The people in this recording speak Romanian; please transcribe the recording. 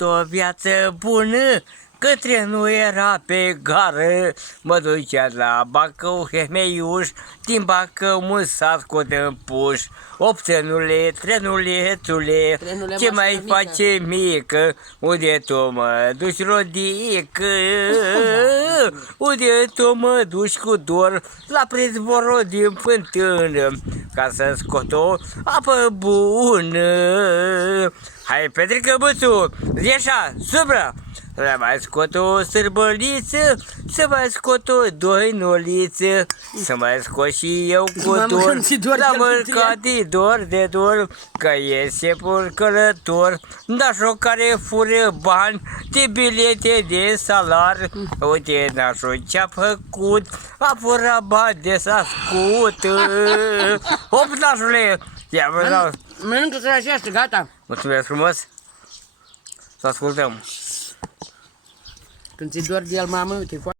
avut o viață bună, că trenul era pe gară. Mă ducea la Bacău, Hemeiuș, din Bacău mă s-a scos în puș. Trenulețule, Trenule, ce mai mașină face mică? Unde tu mă duci, rodică? Unde tu mă duci cu dor la prezborul din fântână, ca să scot o apă bună? Hai, Petrică Bățu, zi așa, subra! Să mai scot o sârbăliță, să mai scot o doinoliță, să mai scot și eu cu dor, la mărcati de dor, că iese por călător, nașul care fură bani de bilete de salar. Uite, nașul ce-a făcut, a furat bani de s-ascut. Hop, nașule! Ia, vă dau. Mănâncă sărașească, gata. Mulțumesc frumos. Să ascultăm. Când ți-e dor de el, mamă, uite,